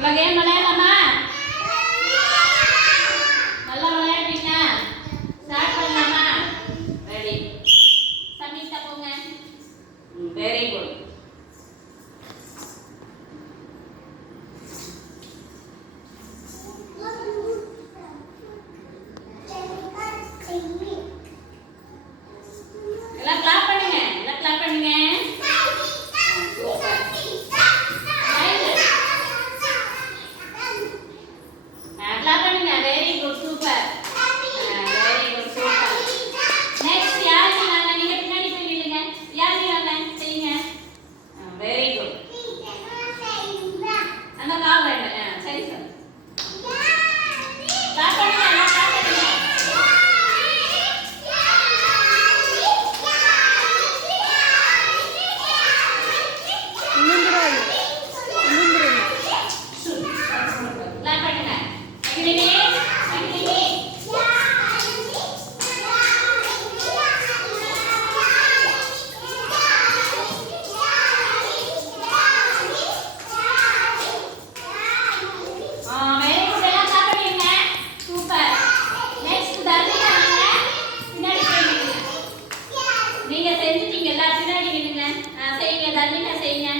நல்லா கேம் விளையாடலாமா? நல்லா விளையாடுறீங்க. ஸ்டார்ட் பண்ணலாமா? ரெடி. சமீதா போங்க. Very good. எல்லாம் கிளாப் பண்ணுங்க. எல்லாம் கிளாப் பண்ணுங்க. கிளாப் பண்ணுங்க. Very good. Super. Very good. Super. Next யாரு வாங்க? நீங்க பின்னாடி போய் நில்லுங்க. யாரு வாங்க? செய்யுங்க. Very good. அந்த கால் வேண்டாம். சரி சார். கிளாப் பண்ணுங்க. எல்லாம் கிளாப் பண்ணுங்க. கிளாப் பண்ணுங்க. அகிலினி, அகிலினி. Very good. எல்லாம் கிளாப் பண்ணுங்க. சூப்பர். நெக்ஸ்ட் தர்ணிகா வாங்க. பின்னாடி போய் நில்லுங்க. நீங்க செஞ்சிட்டீங்க. எல்லாம் பின்னாடி நில்லுங்க. செய்யுங்க. தர்ணிகா செய்யுங்க.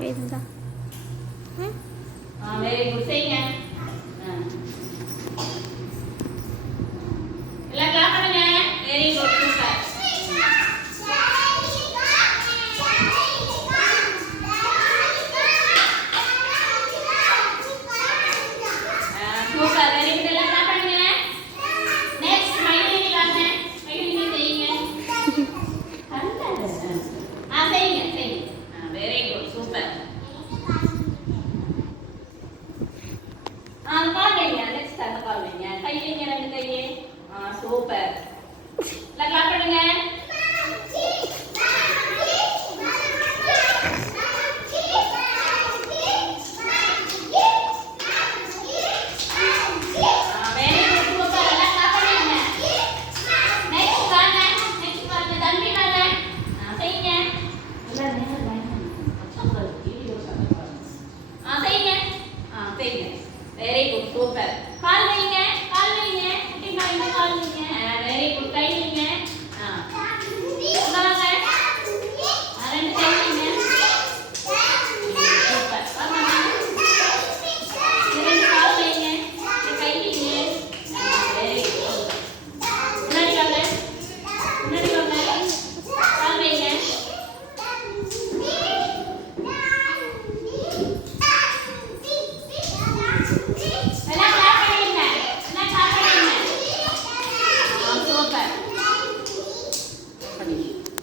பேசுதா வெரி குட். செய்யுங்க. எல்லாம் கிளாப் பண்ணுங்க. Very good. Super. Super. Very good. எல்லாம் கிளாப் பண்ணுங்க. நெக்ஸ்ட் மைலினி வாங்க. மைலினி செய்யுங்க. செய்யுங்க. செய்யுங்க. Very good. சூப்பர். அந்த கால் வைங்க. நெக்ஸ்ட் அந்த கால் வைங்க. கை வைங்க. ரெண்டு கையே. சூப்பர். எல்லாம் கிளாப் பண்ணுங்க. Very good. சூப்பர். எல்லாம் கிளாப் பண்ணுங்க. நெக்ஸ்ட் வாங்க. நெக்ஸ்ட் வாங்க. தம்பி வாங்க. செய்யுங்க. எல்லாம் நேரா லைன் பண்ணுங்க. வீடியோ செய்யுங்க. செய்யுங்க. Very good. சூப்பர். கால் வைங்க. கால் வைங்க. குட்டிமா இந்த கால் வைங்க. Very good. கை வைங்க. உள்ள வாங்க. ரெண்டு கை வைங்க. சூப்பர். வாங்க. இந்த ரெண்டு கால் வைங்க. இந்த கை வைங்க. Very good. முன்னாடி வாங்க. முன்னாடி வாங்க. கால் வைங்க. எல்லாம் கிளாப் பண்ணுங்க. எல்லாம் கிளாப் பண்ணுங்க. சூப்பர்.